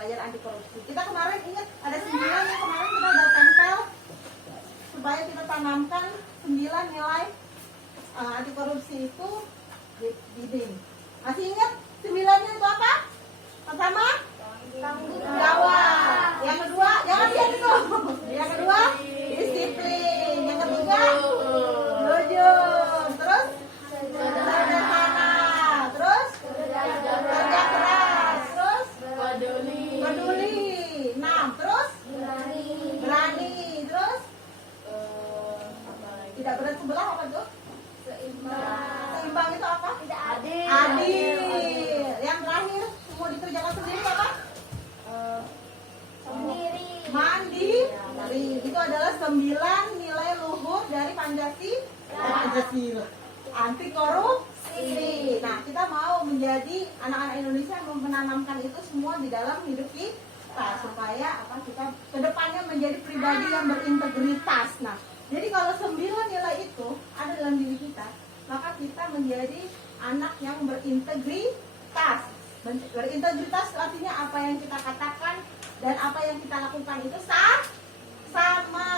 belajar anti korupsi. Kita kemarin ingat ada 9 yang kemarin kita udah tempel supaya kita tanamkan 9 nilai anti korupsi itu di dinding. Masih ingat 9-nya itu apa? Pertama, tanggung jawab. Yang kedua, jangan lihat itu. Yang kedua, disiplin. Yang ketiga, jujur. Terus, sederhana. Terus, kerja keras. Terus, peduli. 6. Terus, berani. Terus, tidak berat sebelah apa tuh? Seimbang itu apa? Adil. Yang terakhir mau dikerjakan sendiri apa? Mandiri. Itu adalah 9 nilai luhur dari Pancasila. Anti korupsi. Nah, kita mau menjadi anak-anak Indonesia yang menanamkan itu semua di dalam hidup kita supaya kita kedepannya menjadi pribadi yang berintegritas. Nah, jadi kalau 9 nilai itu ada dalam diri kita, maka kita menjadi anak yang berintegritas. Berintegritas artinya apa yang kita katakan dan apa yang kita lakukan itu sama.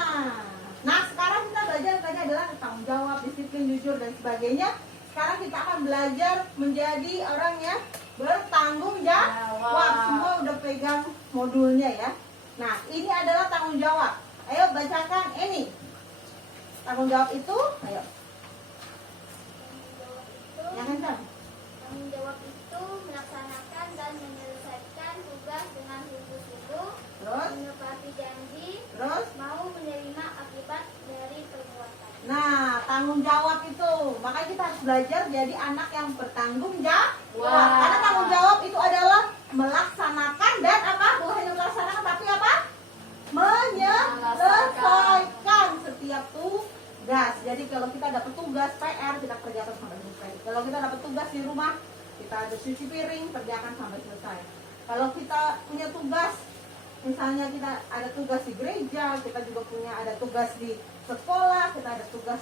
Nah, sekarang kita belajar tadi adalah tanggung jawab, disiplin, jujur, dan sebagainya. Sekarang kita akan belajar menjadi orang yang bertanggung jawab. Semua udah pegang modulnya ya. Nah, ini adalah tanggung jawab. Ayo bacakan ini. Tanggung jawab itu, ayo. Yang kencang. Tanggung jawab itu melaksanakan dan menyelesaikan tugas dengan sungguh-sungguh, Terus, menepati janji, terus. mau menerima akibat dari perbuatan. Nah, tanggung jawab itu. Makanya kita harus belajar jadi anak yang bertanggung jawab. Karena tanggung jawab itu adalah melaksanakan dan apa? Bukan hanya melaksanakan tapi apa? Menyelesaikan setiap tugas. Jadi kalau kita dapat tugas PR, kita kerjakan sampai selesai. Kalau kita dapat tugas di rumah, kita harus cuci piring, kerjakan sampai selesai. Kalau kita punya tugas, misalnya kita ada tugas di gereja, kita juga punya ada tugas di sekolah, kita ada tugas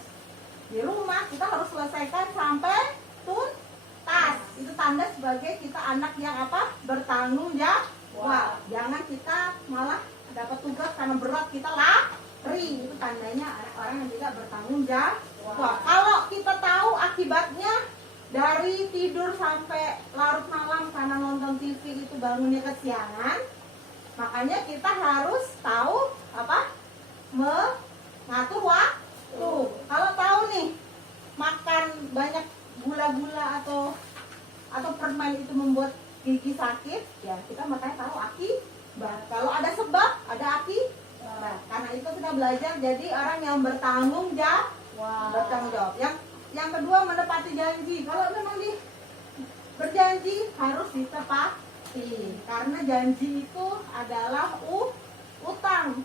di rumah, kita harus selesaikan sampai tuntas. Itu tanda sebagai kita anak yang apa? Bertanggung jawab. Jangan kita malah dapat tugas karena berat kita lari. Itu tandanya orang yang tidak bertanggung jawab. Kalau kita tahu akibatnya dari tidur sampai larut malam karena nonton TV itu bangunnya kesiangan, makanya kita harus tahu apa? Mengatur waktu. Kalau tahu nih makan banyak gula-gula atau permen itu membuat gigi sakit, ya kita makanya tahu akibat. Kalau ada sebab, ada akibat. Karena itu kita belajar jadi orang yang bertanggung jawab. Yang kedua, menepati janji. Kalau memang berjanji harus ditepati. Karena janji itu adalah utang.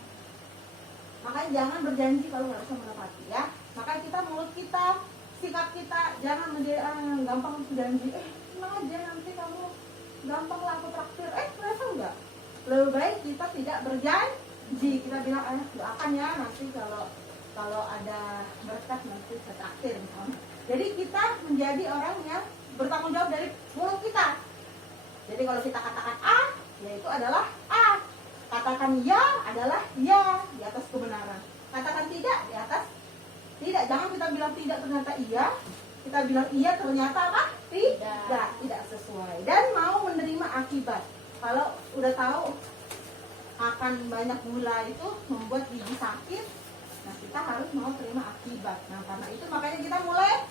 Makanya jangan berjanji kalau nggak bisa menepati ya. Makanya kita mulut kita, sikap kita jangan menjadi gampang berjanji. Tenang aja nanti kamu gampang lah aku traktir. Ternyata enggak. Lebih baik kita tidak berjanji. Kita bilang doakan ya nanti kalau ada berkat nanti saya traktir misalnya. Jadi kita menjadi orang yang bertanggung jawab dari mulut kita. Jadi kalau kita katakan A, ya itu adalah A. Katakan ya adalah ya di atas kebenaran. Katakan tidak di atas tidak. Jangan kita bilang tidak ternyata iya. Kita bilang iya ternyata apa? Tidak sesuai. Dan mau menerima akibat. Kalau udah tahu akan banyak gula itu membuat gigi sakit, nah kita harus mau terima akibat. Nah karena itu makanya kita mulai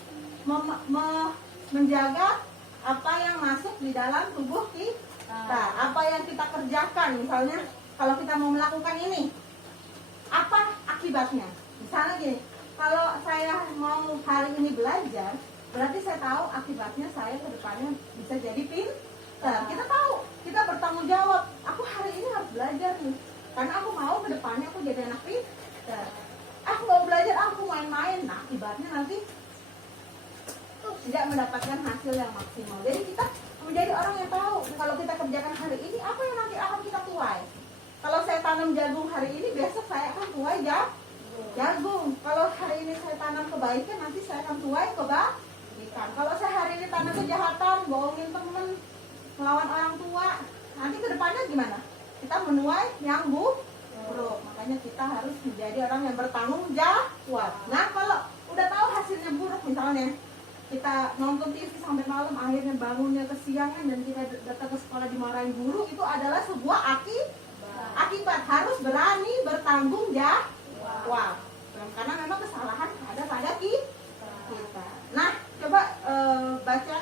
menjaga apa yang masuk di dalam tubuh kita, apa yang kita kerjakan. Misalnya kalau kita mau melakukan ini, apa akibatnya? Misalnya gini, kalau saya mau hari ini belajar, berarti saya tahu akibatnya saya ke depannya bisa jadi pintar. Kita tahu, kita bertanggung jawab. Aku hari ini harus belajar nih, karena aku mau ke depannya aku jadi anak pintar. Aku mau belajar, aku main-main. Nah akibatnya nanti tidak mendapatkan hasil yang maksimal. Jadi kita menjadi orang yang tahu kalau kita kerjakan hari ini apa yang nanti akan kita tuai. Kalau saya tanam jagung hari ini, besok saya akan tuai jagung. Kalau hari ini saya tanam kebaikan, nanti saya akan tuai kebaikan. Kalau saya hari ini tanam kejahatan, bohongin temen, melawan orang tua, nanti ke depannya gimana? kita menuai yang buruk. Makanya kita harus menjadi orang yang bertanggung jawab. Nah, kalau udah tahu hasilnya buruk, misalnya kita nonton TV sampai malam, akhirnya bangunnya kesiangan dan kita datang ke sekolah dimarahin guru, itu adalah sebuah akibat. Harus berani bertanggung jawab. Karena memang kesalahan ada pada kita. Nah, coba baca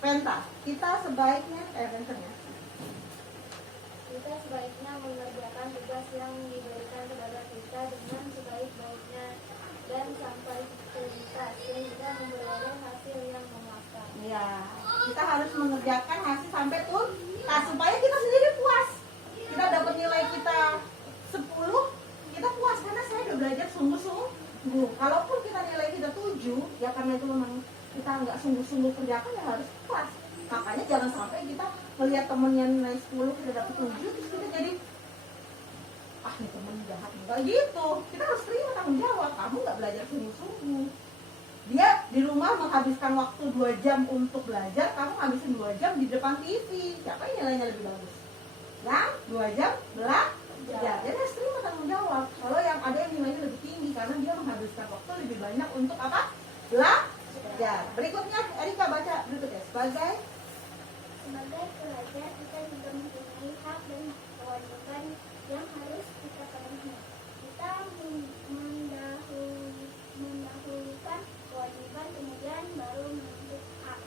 Penta. Kita sebaiknya Pentanya. Kita sebaiknya mengerjakan tugas yang diberikan kepada kita dengan sebaik-baiknya dan sampai tuntas sehingga memperoleh hasil yang memuaskan. Ya, kita harus mengerjakan hasil sampai tuntas supaya kita sendiri puas. Kita dapat nilai kita 10, kita puas karena saya udah belajar sungguh-sungguh. Kalaupun kita nilai kita 7, ya karena itu memang kita nggak sungguh-sungguh kerjakan, ya harus puas. Makanya jangan sampai kita melihat temennya nilai 10 kita dapat 7, terus kita jadi ini temen jahat, enggak gitu. Kita harus terima tanggung jawab. Kamu nggak belajar sungguh-sungguh. Dia di rumah menghabiskan waktu 2 jam untuk belajar, kamu habisin 2 jam di depan TV. Siapa yang nilainya lebih bagus? Yang 2 jam belajar. Jadi harus terima tanggung jawab. Kalau yang ada yang nilainya lebih tinggi karena dia menghabiskan waktu lebih banyak untuk apa? Belajar. Berikutnya Erika baca berikutnya. Sebagai pelajar kita juga mempunyai hak dan kewajiban yang harus kita penuhi. Kita mendahulukan kewajiban, kemudian baru menuntut hak.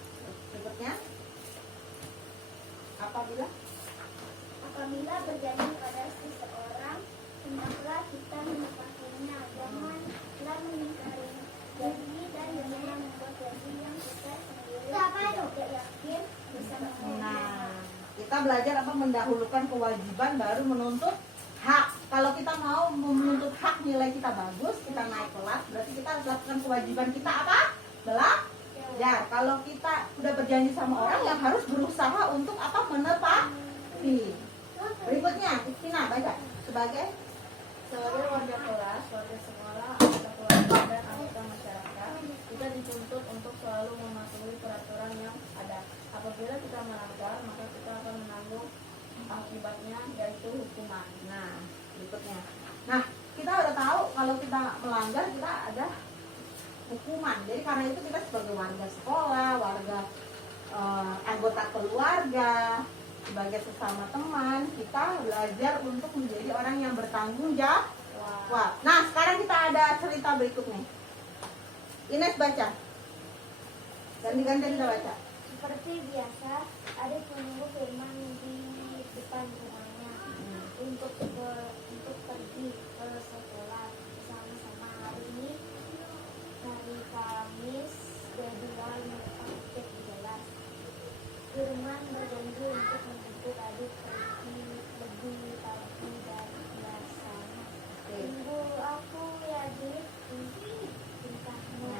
Berikutnya, apabila berjanji pada seseorang, hendaklah kita menepatinya. Janganlah mengingkari janji dan janganlah membuat janji yang kita sendiri tidak yakin bisa memenuhi. Nah, kita belajar apa? Mendahulukan kewajiban baru menuntut hak. Kalau kita mau menuntut hak, nilai kita bagus, kita naik kelas, berarti kita harus lakukan kewajiban kita apa? Belajar. Kalau kita udah berjanji sama orang, yang harus berusaha untuk apa? Menepati. Berikutnya, Tina baca. Sebagai warga kelas, warga sekolah, anggota keluarga dan anggota masyarakat, kita dituntut untuk selalu mematuhi peraturan yang ada. Apabila kita melanggar, maka kita akan menanggung akibatnya, yaitu hukuman. Nah, berikutnya. Nah, kita udah tahu kalau kita melanggar kita ada hukuman. Jadi karena itu kita sebagai warga sekolah, warga anggota keluarga, sebagai sesama teman, kita belajar untuk menjadi orang yang bertanggung jawab. Nah, sekarang kita ada cerita berikutnya. Ines baca. Ganti-ganti kita baca. Seperti biasa, adik menunggu Firman di depan rumahnya untuk pergi ke sekolah bersama-sama. Hari ini hari Kamis, jadwal mereka di kelas. Firman berjanji untuk menjemput adik pergi lebih pagi dari biasanya. Tunggu aku ya, adik, perintahmu.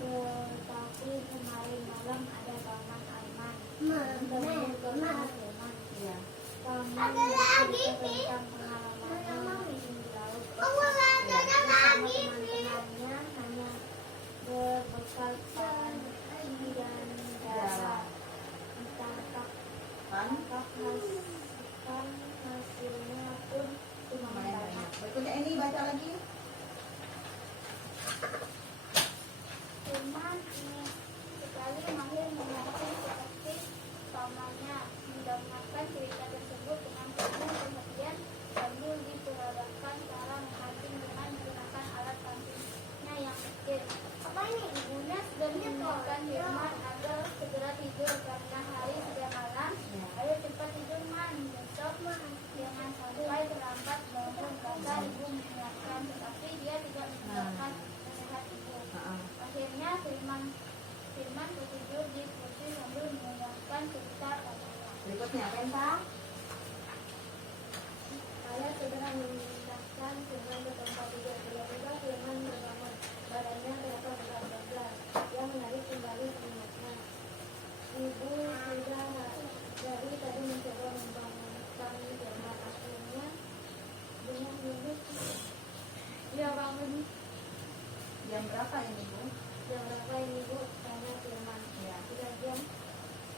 Tetapi kemarin malam ada paman Arman bertemu ke rumah Firman. Paman bercerita tentang pengalamannya di laut bersama teman-temannya, hanya berbekal panci dan darah. Hasilnya pun cuma banyak. Berikutnya ini baca lagi. Firman ini sekali mahir mengajar seperti pamannya, mendongakkan cerita tersebut dengan penuh perhatian sambil diperagakan cara memancing dengan menggunakan alat pancingnya yang kecil. Apa ini? Ibunya sudah mengingatkan Firman agar segera tidur karena hari sudah malam. Ayo cepat tidur, Man. Besok jangan sampai terlambat bangun. Kata ibu mengingatkan, tetapi dia tidak mendengarkan nasihat ibu. Akhirnya Firman tertidur di kursi sambil mendengarkan cerita pamannya. Berikutnya Penta. Ayah segera memindahkan Firman ke tempat tidur. Tiba-tiba Firman berbangun. Badannya terasa berat-berat. Dia menarik kembali selimutnya. Ibu sudah dari tadi mencoba membangunkan Firman. Akhirnya dengan duduk dia bangun. Jam berapa ini, Bu? Jam berapa ini, Bu? Tanya Firman. Ya. Sudah jam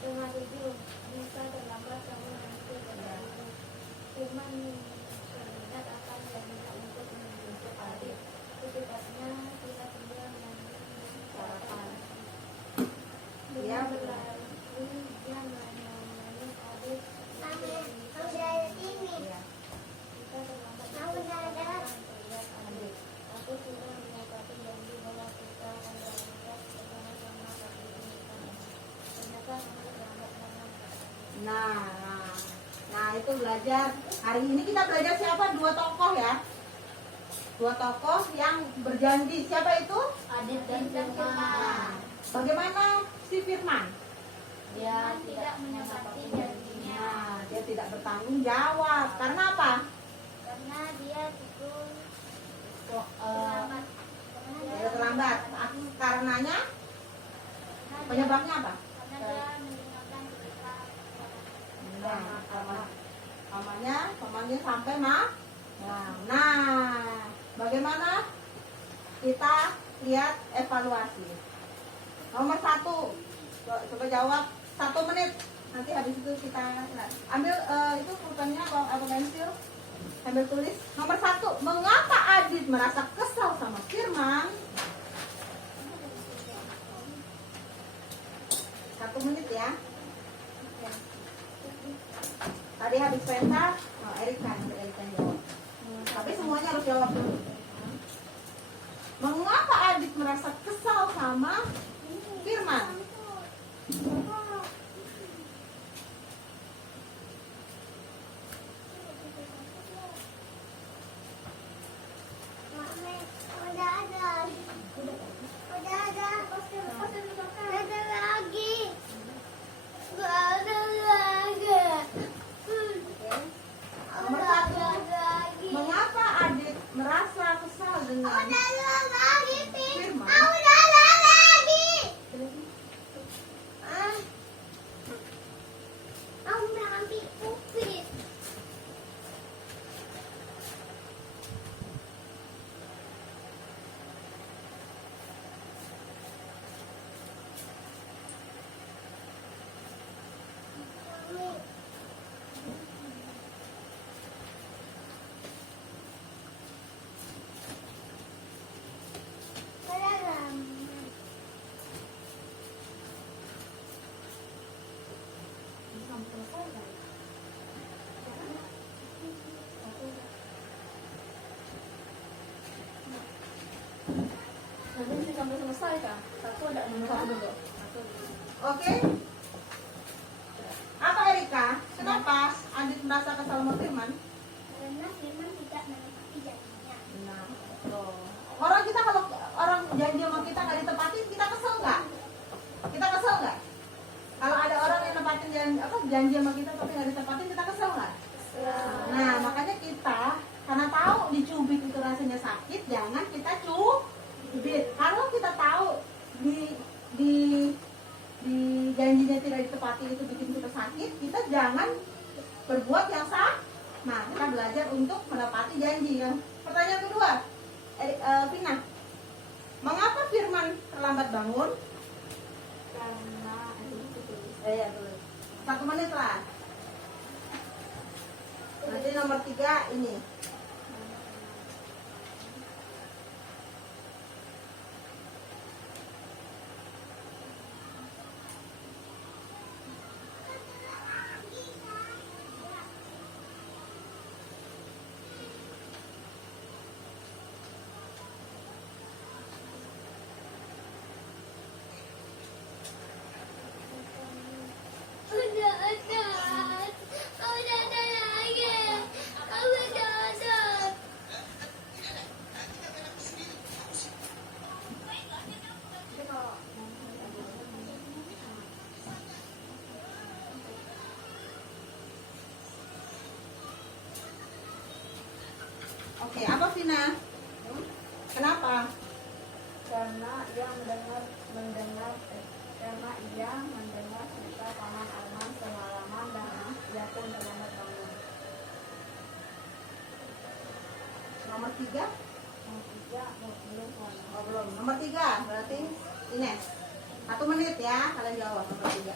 6:30. Bisa terlambat kamu nanti bertidur. yaitu belajar. Hari ini kita belajar siapa? Dua tokoh ya. Dua tokoh yang berjanji. Siapa itu? Adit dan Firman. Nah, bagaimana si Firman? Dia tidak menepati janjinya Nah, dia tidak bertanggung jawab. Karena apa? karena dia tidur kok, terlambat. Dia terlambat. Karenanya, penyebabnya apa? Karena dia mendengarkan cerita Nah, pamannya sampai Nah, bagaimana kita lihat evaluasi? Nomor 1, coba jawab 1 menit. Nanti habis itu kita ambil itu pulpennya apa pensil, ambil tulis. Nomor 1, mengapa Adit merasa kesal sama Firman? 1 menit ya. Tadi habis pentas, Erika jawab. Tapi semuanya harus jawab dulu. Mengapa Adit merasa kesal sama Firman? Nomor 1, mengapa Adit merasa kesal dengan Firman? nanti bisa sampai selesai kan? Satu ada Satu dulu. Satu dulu. Oke. Apa Erika? Kenapa Adit merasa kesal sama Firman? karena Firman tidak menepati janjinya. Nah, tuh. Kalau orang janji sama kita nggak ditepatin, kita kesel nggak? Kita kesel nggak? Kalau ada orang yang nepatin janji sama kita tapi nggak ditepatin, kita kesel nggak? Nah, makanya kita karena tahu dicubit itu rasanya sakit, jangan kita cubit. Kalau kita tahu di janjinya tidak ditepati itu bikin kita sakit, kita jangan berbuat yang salah. Nah, kita belajar untuk menepati janji. Pertanyaan kedua, Vina, mengapa Firman terlambat bangun? Karena Ya, tulis. 1 menit lah. Nanti nomor 3 ini. Oke, apa Vina? Kenapa? karena ia mendengar cerita paman Arman semalaman dan ia pun terlambat bangun. Nomor 3? Yang tiga belum Oh, belum. Nomor 3 berarti Ines. 1 menit ya, kalian jawab nomor 3.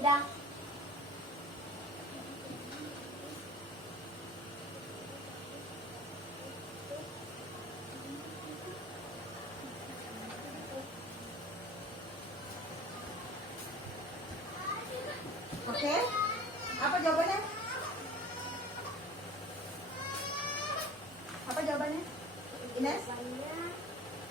Udah. Oke? Apa jawabannya? Apa jawabannya? Ines?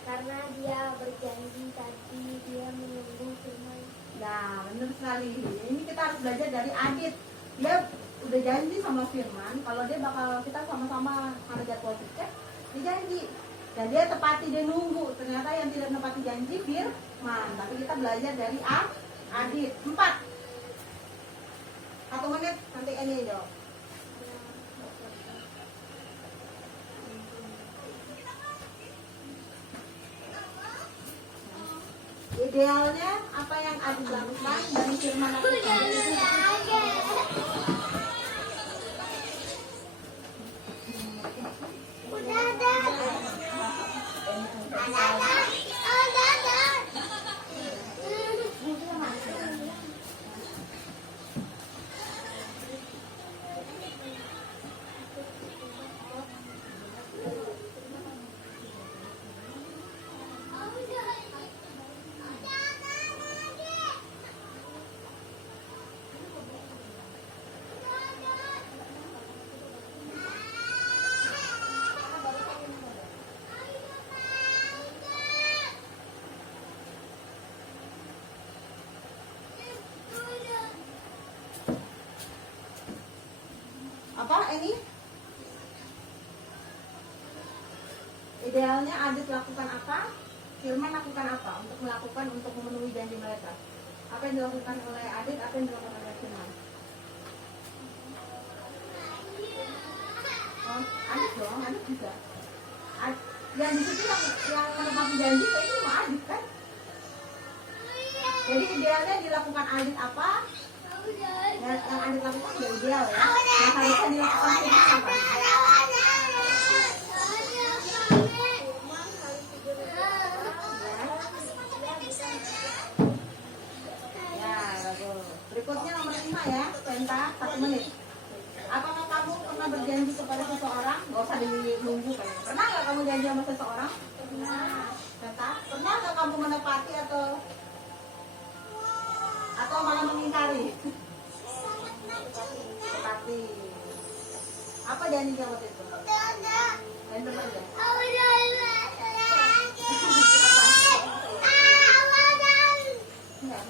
Karena dia berjanji tadi dia menunggu firman. Nah, benar sekali. Ini kita harus belajar dari Adit. Dia udah janji sama Firman kalau dia bakal kita sama-sama ada jadwal tiket, dia janji. Dan dia tepati, dia nunggu. Ternyata yang tidak menepati janji Firman. Tapi kita belajar dari Adit. 4. 1 menit nanti ini jawab. Idealnya apa yang Adit lakukan dan Firman lakukan? Apa ini? Idealnya Adit lakukan apa? Firman lakukan apa untuk memenuhi janji mereka? Apa yang dilakukan oleh Adit? Apa yang dilakukan oleh Firman? Oh, Adit dong, Adit juga. Yang di situ yang menepati janji kayaknya cuma Adit kan? Jadi idealnya dilakukan Adit apa? Yang Adit lakukan sudah ideal ya. Yang harusnya dilakukan Firman apa? Berikutnya nomor 5 ya, Penta, 1 menit. Apakah kamu pernah berjanji kepada seseorang? Gak usah dinunggu kan. Pernah gak kamu janji sama seseorang? Pernah. Penta, pernah gak kamu menepati atau malah mengingkari? Tepati. Apa janjinya waktu itu? Random aja. Enggak.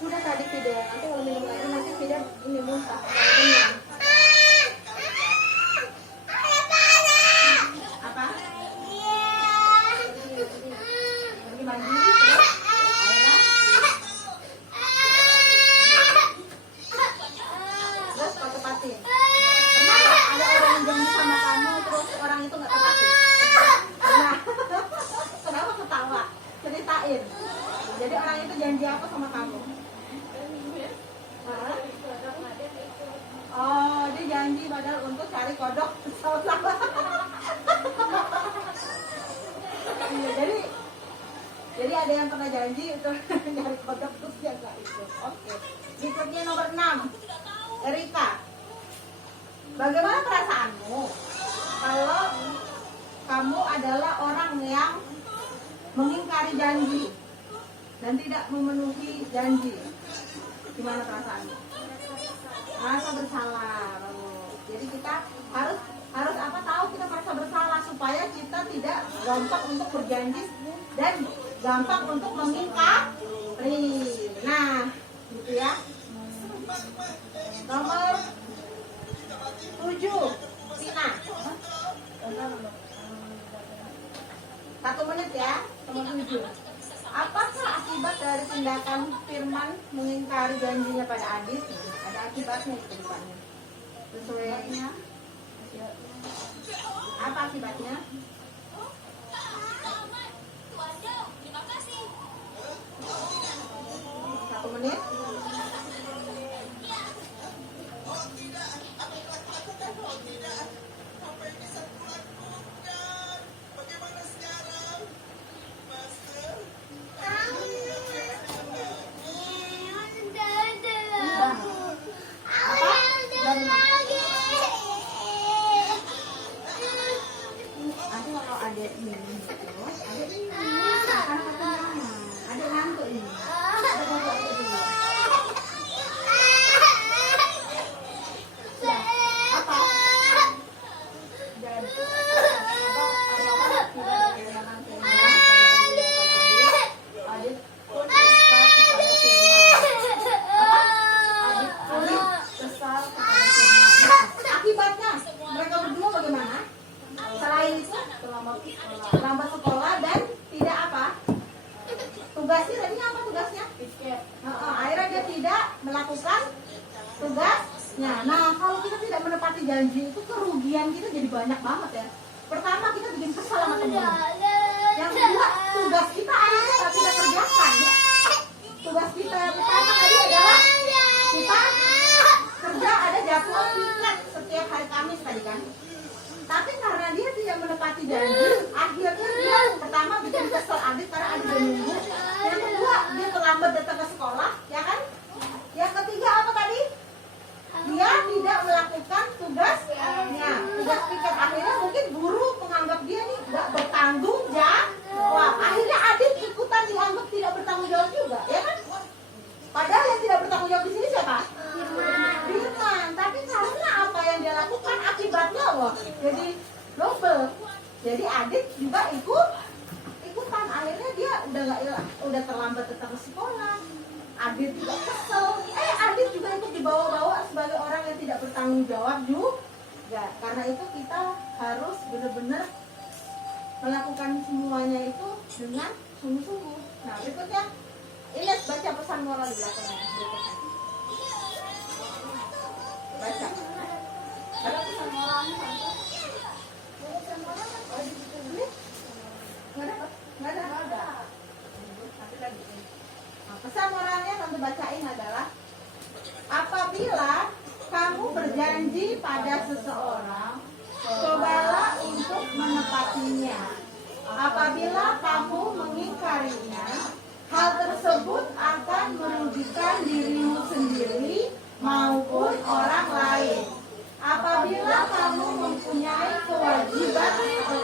Sudah tadi video, nanti kalau minum lagi nanti video ini muntah. Apa? Pergi mandi, terus kau tepatin. Kenapa ada orang yang janji sama kamu terus orang itu nggak tepatin? Nah, kenapa ketawa? Ceritain. Jadi orang itu janji apa sama kamu? Oh, dia janji padahal untuk cari kodok sama-sama. Iya, jadi ada yang pernah janji untuk cari kodok terus dia nggak ikut. Oke. Berikutnya nomor 6, Erika. Bagaimana perasaanmu kalau kamu adalah orang yang mengingkari janji dan tidak memenuhi janji? Gimana perasaanmu? Rasa bersalah. Jadi kita harus apa, tahu kita merasa bersalah supaya kita tidak gampang untuk berjanji dan gampang untuk mengingkari. Nah, gitu ya. Nomor 7, Tina. 1 menit ya, nomor 7. Apakah akibat dari tindakan Firman mengingkari janjinya pada Adit? Ada akibatnya di depannya. Sesuainya. Apa akibatnya? 1 menit. jadinya apa tugasnya? Piket. Akhirnya dia tidak melakukan tugasnya. Nah, kalau kita tidak menepati janji itu kerugian kita jadi banyak banget ya. Pertama, kita bikin kesal sama teman. Yang kedua, tugas kita akhirnya kita tidak kerjakan. Tugas kita yang pertama tadi adalah kita kerja ada jadwal piket setiap hari Kamis tadi kan. Tapi karena dia tidak menepati janji, akhirnya dia pertama bikin kesel Adit karena Adit udah nunggu. Yang kedua, dia terlambat datang ke sekolah, ya kan? Yang ketiga apa tadi? Dia tidak melakukan tugasnya. Tugas piket akhirnya mungkin guru menganggap dia nih nggak bertanggung jawab. Akhirnya Adit ikutan dianggap tidak bertanggung jawab juga, ya kan? Padahal yang tidak bertanggung jawab di sini siapa? Firman. Tapi karena apa yang dia lakukan akibatnya loh, jadi double. Jadi Adit juga ikutan. Akhirnya dia udah terlambat datang ke sekolah. Adit juga kesel. Adit juga ikut dibawa-bawa sebagai orang yang tidak bertanggung jawab juga. Karena itu kita harus benar-benar melakukan semuanya itu dengan sungguh-sungguh. Nah, berikutnya Ilyas baca pesan moral di belakangnya. Baca. Ada pesan moralnya Tante? Nggak ada. Nanti lagi. Nah, pesan moralnya Tante bacain adalah apabila kamu berjanji pada seseorang, cobalah untuk menepatinya. Apabila kamu mengingkarinya, hal tersebut akan merugikan dirimu sendiri maupun orang lain. Apabila kamu mempunyai kewajiban atau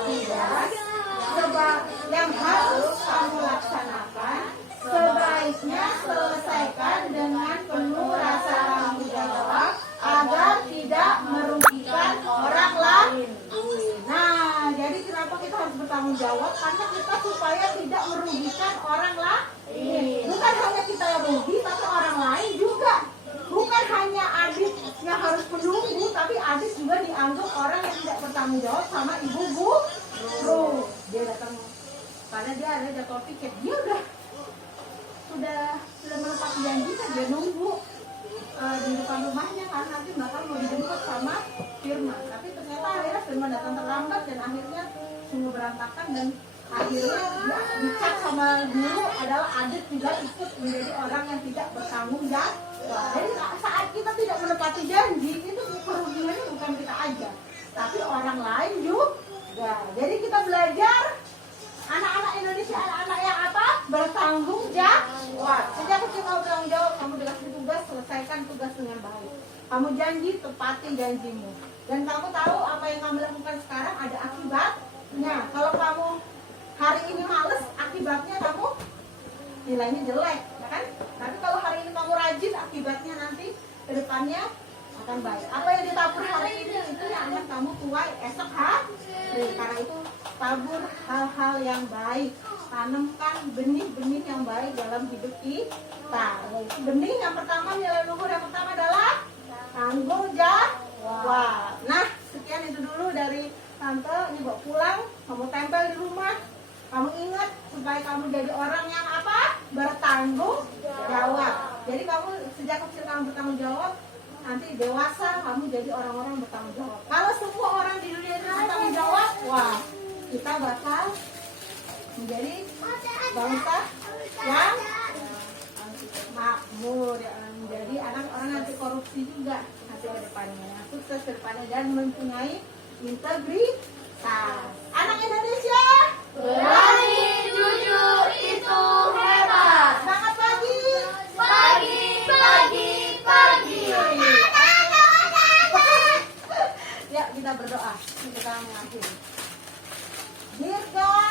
tugas yang harus kamu laksanakan, sebaiknya selesaikan dengan penuh rasa tanggung jawab agar tidak merugikan orang lain. Nah, jadi kenapa kita harus bertanggung jawab? Karena kita supaya tidak merugikan orang lain. Bukan hanya kita yang rugi, tapi orang lain juga. Bukan hanya Adit yang harus menunggu, tapi Adit juga dianggap orang yang tidak bertanggung jawab sama ibu guru. Dia datang karena dia ada jadwal piket. Dia sudah menepati janji kan, dia nunggu di depan rumahnya karena nanti bakal mau dijemput sama Firman. Tapi ternyata akhirnya Firman datang terlambat dan akhirnya sungguh berantakan dan akhirnya dia dicap sama guru adalah Adit juga ikut menjadi orang yang tidak bertanggung jawab. Jadi saat kita tidak menepati janji itu kerugiannya bukan kita aja, tapi orang lain juga. Jadi kita belajar anak-anak Indonesia, anak-anak yang apa? Bertanggung jawab. Sejak kecil kamu bertanggung jawab, kamu dikasih tugas, selesaikan tugas dengan baik. Kamu janji, tepati janjimu. Dan kamu tahu apa yang kamu lakukan sekarang ada akibatnya. Kalau kamu hari ini males, akibatnya kamu nilainya jelek, ya kan? Tapi kalau hari ini kamu rajin, akibatnya nanti ke depannya akan baik. Apa yang ditabur hari ini itu yang akan kamu tuai esok hari. Karena itu tabur hal-hal yang baik, tanamkan benih-benih yang baik dalam hidup kita. Yaitu benih yang pertama, nilai luhur yang pertama adalah tanggung jawab. Nah, sekian itu dulu dari Tante. Ini bawa pulang, kamu tempel di rumah. Kamu ingat supaya kamu jadi orang yang apa? Bertanggung jawab. Jadi kamu sejak kecil kamu bertanggung jawab, nanti dewasa kamu jadi orang-orang bertanggung jawab. Kalau semua orang di dunia ini bertanggung jawab, wah, kita bakal menjadi bangsa yang makmur, menjadi orang anti korupsi juga nanti ke depannya, sukses ke depannya dan mempunyai integritas. Anak Indonesia Berani jujur itu hebat. Semangat pagi. Pagi. Ya, kita berdoa. Kita mengakhiri. Dear God,